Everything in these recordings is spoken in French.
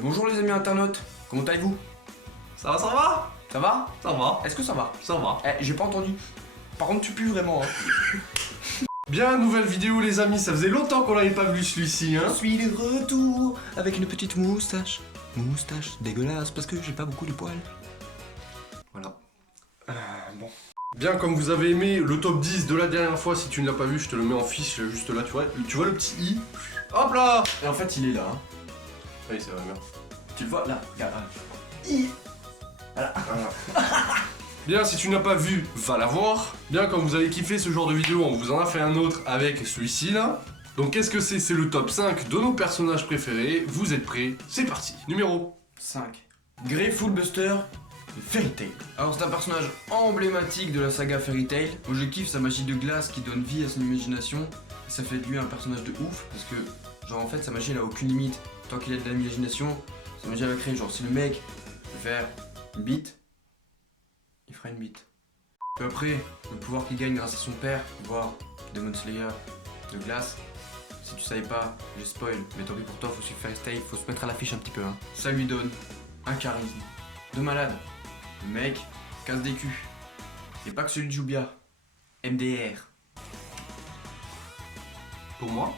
Bonjour les amis internautes, comment allez-vous? Ça va, ça va? Ça va? Ça va. Est-ce que ça va? Ça va. J'ai pas entendu. Par contre tu pues vraiment hein. Bien, nouvelle vidéo les amis, ça faisait longtemps qu'on l'avait pas vu celui-ci hein. Je suis de retour avec une petite moustache. Moustache dégueulasse parce que j'ai pas beaucoup de poils. Voilà. Bon. Bien, comme vous avez aimé le top 10 de la dernière fois, si tu ne l'as pas vu, je te le mets en fiche juste là, tu vois le petit i. Hop là. Et en fait il est là hein. Oui, c'est vrai, bien. Tu le vois là, regarde. Voilà. Bien, si tu n'as pas vu, va la voir. Bien, comme vous avez kiffé ce genre de vidéo, on vous en a fait un autre avec celui-ci là. Donc qu'est-ce que c'est? C'est le top 5 de nos personnages préférés. Vous êtes prêts? C'est parti. Numéro 5. Grateful Buster de Fairy Tail. Alors c'est un personnage emblématique de la saga Fairy Tail. Moi je kiffe sa magie de glace qui donne vie à son imagination. Et ça fait de lui un personnage de ouf parce que genre en fait sa magie elle a aucune limite. Tant qu'il a de l'imagination, sa magie elle va créer. Genre si le mec veut faire une bite, il fera une bite. Puis après, le pouvoir qu'il gagne grâce à son père, voire Demon Slayer de glace. Si tu savais pas, j'ai spoil, mais tant pis pour toi, faut suivre Fairy Tail, faut se mettre à l'affiche un petit peu hein. Ça lui donne un charisme de malade. Le mec casse des culs. Et pas que celui de Jubia. MDR. pour moi,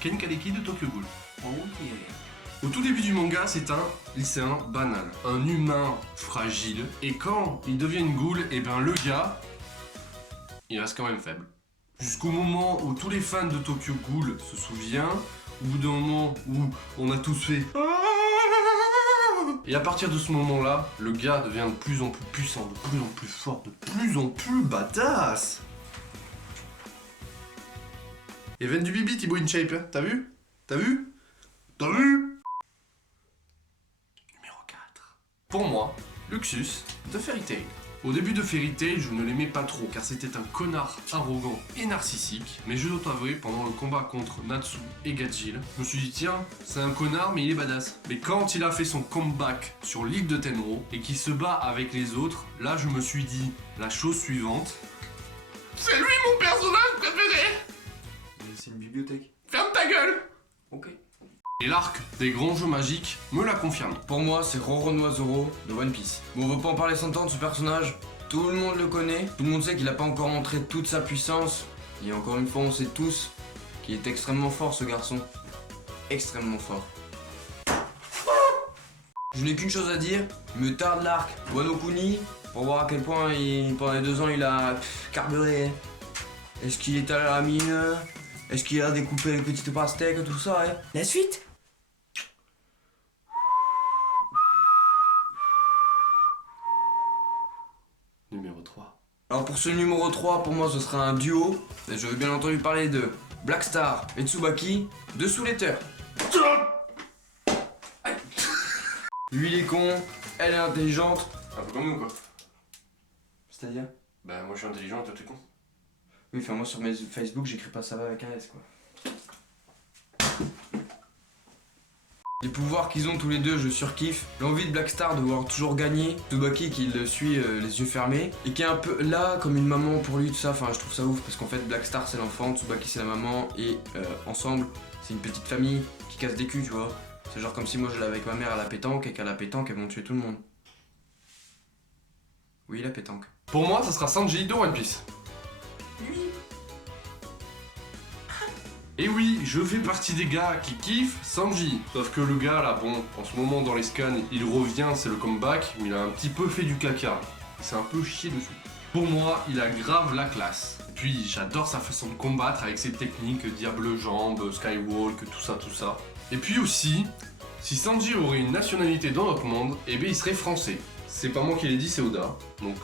Ken Kaneki de Tokyo Ghoul. Oh yeah. Au tout début du manga, c'est un lycéen banal, un humain fragile, et quand il devient une ghoul, et ben le gars, il reste quand même faible. Jusqu'au moment où tous les fans de Tokyo Ghoul se souviennent, au bout d'un moment où on a tous fait. Et à partir de ce moment-là, le gars devient de plus en plus puissant, de plus en plus fort, de plus en plus badass. Et Ven du Bibi, Thibaut InShape, hein. T'as vu? T'as vu? T'as vu? Numéro 4. Pour moi, Luxus de Fairy Tail. Au début de Fairy Tail, je ne l'aimais pas trop car c'était un connard arrogant et narcissique. Mais je dois t'avouer, pendant le combat contre Natsu et Gajil, je me suis dit tiens, c'est un connard mais il est badass. Mais quand il a fait son comeback sur l'île de Tenro et qu'il se bat avec les autres, là je me suis dit la chose suivante. C'est lui mon personnage préféré! C'est une bibliothèque. Ferme ta gueule! Ok. Et l'arc des grands jeux magiques me l'a confirmé. Pour moi, c'est Roronoa Zoro de One Piece. Bon, on va pas en parler 100 ans de ce personnage. Tout le monde le connaît. Tout le monde sait qu'il a pas encore montré toute sa puissance. Et encore une fois, on sait tous qu'il est extrêmement fort, ce garçon. Extrêmement fort. Je n'ai qu'une chose à dire. Il me tarde l'arc Wano Kuni pour voir à quel point, pendant les 2 ans, il a carburé. Est-ce qu'il est allé à la mine? Est-ce qu'il a découpé les petites pastèques, tout ça, hein? La suite? Numéro 3. Alors pour ce numéro 3, pour moi ce sera un duo. Et je veux bien entendu parler de Black Star et Tsubaki de Soul Eater. Lui il est con, elle est intelligente. Un peu comme nous quoi. C'est-à-dire? Bah moi je suis intelligent et toi t'es con. Oui, enfin moi sur mes Facebook j'écris pas ça va avec un S quoi. Les pouvoirs qu'ils ont tous les deux, je surkiffe. L'envie de Black Star de voir toujours gagner. Tsubaki qui le suit les yeux fermés. Et qui est un peu là comme une maman pour lui, tout ça. Enfin, je trouve ça ouf parce qu'en fait, Black Star c'est l'enfant, Tsubaki c'est la maman. Et ensemble, c'est une petite famille qui casse des culs, tu vois. C'est genre comme si moi je l'avais avec ma mère à la pétanque et qu'à la pétanque, elles vont tuer tout le monde. Oui, la pétanque. Pour moi ça sera Sanji de One Piece. Et oui, je fais partie des gars qui kiffent Sanji. Sauf que le gars là, bon, en ce moment dans les scans, il revient, c'est le comeback, mais il a un petit peu fait du caca. Il s'est un peu chié dessus. Pour moi, il a grave la classe. Et puis j'adore sa façon de combattre avec ses techniques, Diable Jambe, Skywalk, tout ça. Et puis aussi, si Sanji aurait une nationalité dans notre monde, eh bien il serait français. C'est pas moi qui l'ai dit, c'est Oda. Donc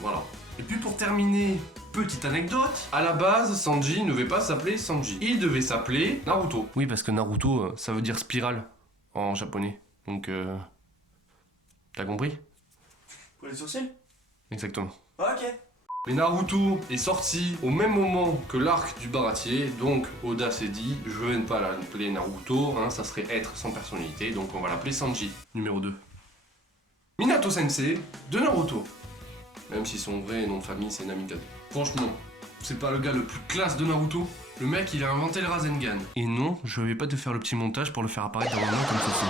voilà. Et puis pour terminer, petite anecdote, à la base, Sanji ne devait pas s'appeler Sanji. Il devait s'appeler Naruto. Oui, parce que Naruto, ça veut dire spirale en japonais. Donc, t'as compris? Pour les sourcils? Exactement. Ok. Mais Naruto est sorti au même moment que l'arc du Baratier, donc Oda s'est dit, je vais ne pas l'appeler Naruto, hein, ça serait être sans personnalité, donc on va l'appeler Sanji. Numéro 2. Minato Sensei de Naruto. Même si son vrai nom de famille c'est Namikaze. Franchement, c'est pas le gars le plus classe de Naruto. Le mec il a inventé le Rasengan. Et non, je vais pas te faire le petit montage pour le faire apparaître dans un nom comme ceci.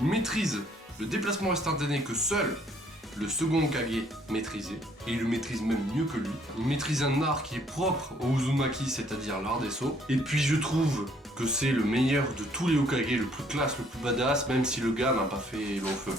Il maîtrise le déplacement instantané que seul le second Hokage maîtrisait, et il le maîtrise même mieux que lui. Il maîtrise un art qui est propre au Uzumaki, c'est-à-dire l'art des sauts. Et puis je trouve que c'est le meilleur de tous les Hokage, le plus classe, le plus badass, même si le gars n'a pas fait long feu.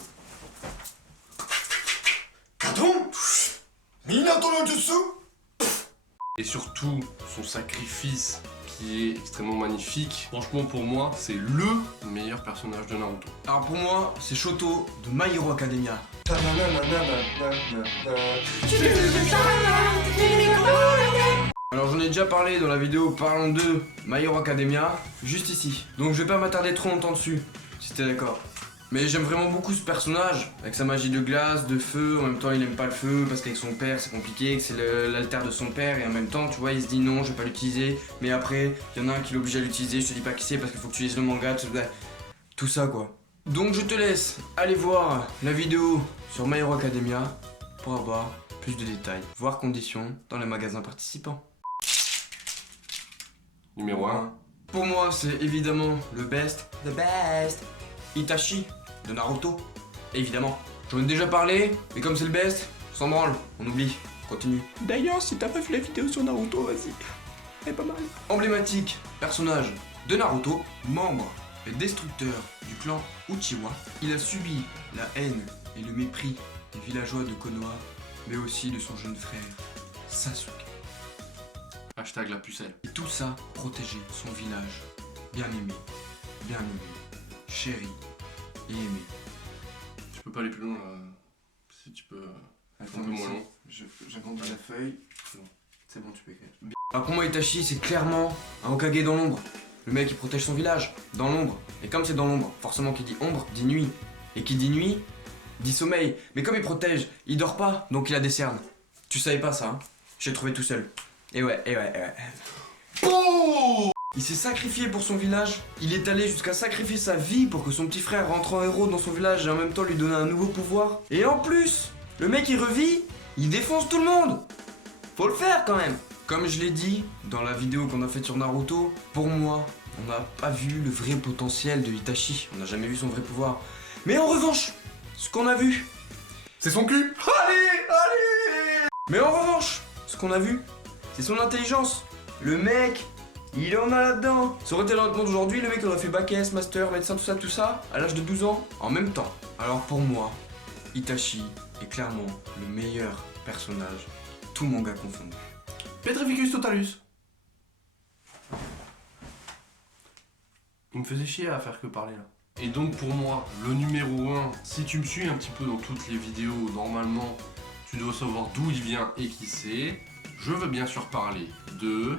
Et surtout, son sacrifice qui est extrêmement magnifique. Franchement, pour moi, c'est le meilleur personnage de Naruto. Alors pour moi, c'est Shoto de My Hero Academia. Alors j'en ai déjà parlé dans la vidéo Parlons de My Hero Academia, juste ici. Donc je vais pas m'attarder trop longtemps dessus, si t'es d'accord. Mais j'aime vraiment beaucoup ce personnage, avec sa magie de glace, de feu, en même temps il aime pas le feu parce qu'avec son père c'est compliqué, que c'est l'altère de son père et en même temps tu vois il se dit non je vais pas l'utiliser, mais après il y en a un qui l'oblige à l'utiliser, je te dis pas qui c'est parce qu'il faut que tu lises le manga, tout ça quoi. Donc je te laisse aller voir la vidéo sur My Hero Academia pour avoir plus de détails, voire conditions dans les magasins participants. Numéro 1. Pour moi c'est évidemment le best, the best, Itachi de Naruto, évidemment. J'en ai déjà parlé, mais comme c'est le best, s'en branle, on oublie, continue. D'ailleurs, si t'as pas vu la vidéo sur Naruto, vas-y, elle est pas mal. Emblématique, personnage de Naruto, membre et destructeur du clan Uchiwa. Il a subi la haine et le mépris des villageois de Konoha, mais aussi de son jeune frère, Sasuke. Hashtag la pucelle. Et tout ça protéger son village, bien aimé, chéri et aimé. Tu peux pas aller plus loin là. Si tu peux. Un peu moins long. J'agrandis la feuille. C'est bon, tu peux écrire. Alors pour moi, Itachi, c'est clairement un Hokage dans l'ombre. Le mec, il protège son village, dans l'ombre. Et comme c'est dans l'ombre, forcément qui dit ombre, dit nuit. Et qui dit nuit, dit sommeil. Mais comme il protège, il dort pas, donc il a des cernes. Tu savais pas ça, hein? J'ai trouvé tout seul. Et ouais. Oh! Il s'est sacrifié pour son village, il est allé jusqu'à sacrifier sa vie pour que son petit frère rentre en héros dans son village et en même temps lui donner un nouveau pouvoir. Et en plus, le mec il revit, il défonce tout le monde. Faut le faire quand même. Comme je l'ai dit dans la vidéo qu'on a faite sur Naruto, pour moi, on n'a pas vu le vrai potentiel de Itachi, on n'a jamais vu son vrai pouvoir. Mais en revanche, ce qu'on a vu, c'est son cul. Allez. Mais en revanche, ce qu'on a vu, c'est son intelligence. Le mec, il en a là-dedans. Ça aurait été dans notre monde aujourd'hui, le mec aurait fait bac S, master, médecin, tout ça, à l'âge de 12 ans, en même temps. Alors pour moi, Itachi est clairement le meilleur personnage, tout manga confondu. Petrificus totalus. Il me faisait chier à faire que parler là. Et donc pour moi, le numéro 1, si tu me suis un petit peu dans toutes les vidéos, normalement, tu dois savoir d'où il vient et qui c'est. Je veux bien sûr parler de...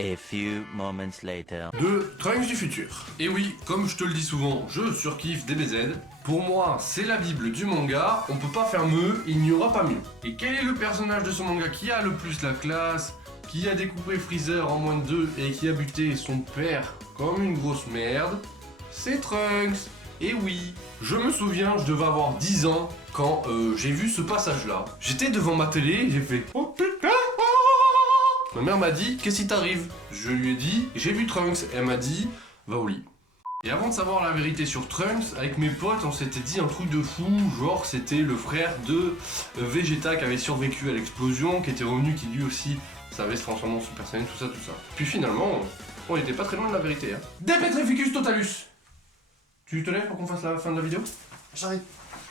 A few moments later. De Trunks du futur. Et oui, comme je te le dis souvent, je surkiffe DBZ. Pour moi, c'est la bible du manga, on peut pas faire mieux, il n'y aura pas mieux. Et quel est le personnage de ce manga qui a le plus la classe, qui a découpé Freezer en moins de 2 et qui a buté son père comme une grosse merde? C'est Trunks. Et oui, je me souviens, je devais avoir 10 ans quand j'ai vu ce passage-là. J'étais devant ma télé, j'ai fait « Oh putain !» Ma mère m'a dit « Qu'est-ce qui t'arrive ?» Je lui ai dit « J'ai vu Trunks » elle m'a dit « Va au lit ». Et avant de savoir la vérité sur Trunks, avec mes potes, on s'était dit un truc de fou, genre c'était le frère de Vegeta qui avait survécu à l'explosion, qui était revenu, qui lui aussi savait se transformer en Super Saiyan, tout ça. Puis finalement, on était pas très loin de la vérité. Hein. Depetrificus totalus. Tu te lèves pour qu'on fasse la fin de la vidéo? J'arrive.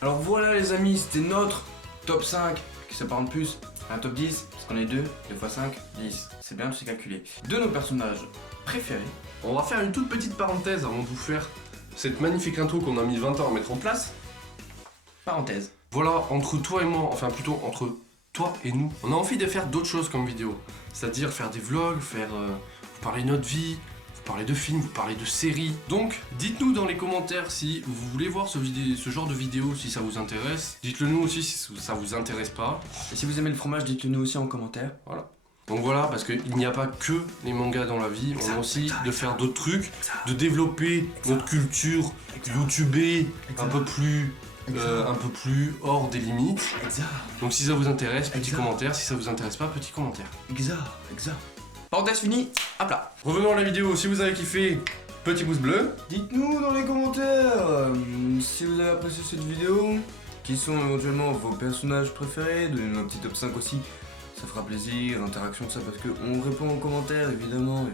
Alors voilà les amis, c'était notre top 5, qui s'apparente plus à un top 10, parce qu'on est 2 x 5, 10. C'est bien, c'est calculé. De nos personnages préférés. On va faire une toute petite parenthèse avant de vous faire cette magnifique intro qu'on a mis 20 ans à mettre en place. Parenthèse. Voilà, entre toi et moi, enfin plutôt entre toi et nous, on a envie de faire d'autres choses comme vidéo. C'est-à-dire faire des vlogs, vous parler de notre vie, vous parler de films, vous parler de séries. Donc, dites-nous dans les commentaires si vous voulez voir ce genre de vidéo, si ça vous intéresse. Dites-le nous aussi si ça vous intéresse pas. Et si vous aimez le fromage, dites-le nous aussi en commentaire. Voilà. Donc voilà, parce qu'il n'y a pas que les mangas dans la vie, on a aussi de faire d'autres trucs, de développer notre culture youtubée un peu plus hors des limites. Donc si ça vous intéresse, petit commentaire, si ça vous intéresse pas, petit commentaire. Exact. Parenthèse finie, hop là. Revenons à la vidéo, si vous avez kiffé, petit pouce bleu. Dites-nous dans les commentaires si vous avez apprécié cette vidéo, qui sont éventuellement vos personnages préférés, donnez-nous un petit top 5 aussi, ça fera plaisir, interaction, ça, parce qu'on répond aux commentaires, évidemment.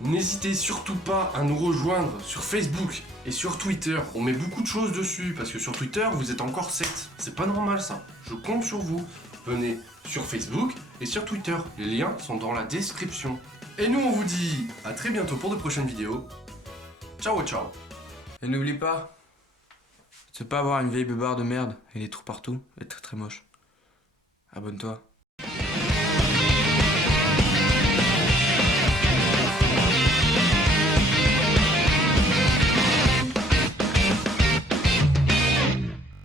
N'hésitez surtout pas à nous rejoindre sur Facebook et sur Twitter. On met beaucoup de choses dessus, parce que sur Twitter, vous êtes encore 7. C'est pas normal ça. Je compte sur vous. Venez sur Facebook et sur Twitter. Les liens sont dans la description. Et nous, on vous dit à très bientôt pour de prochaines vidéos. Ciao, ciao. Et n'oublie pas, c'est pas avoir une vieille beubare de merde et des trous partout, et très très moche. Abonne-toi.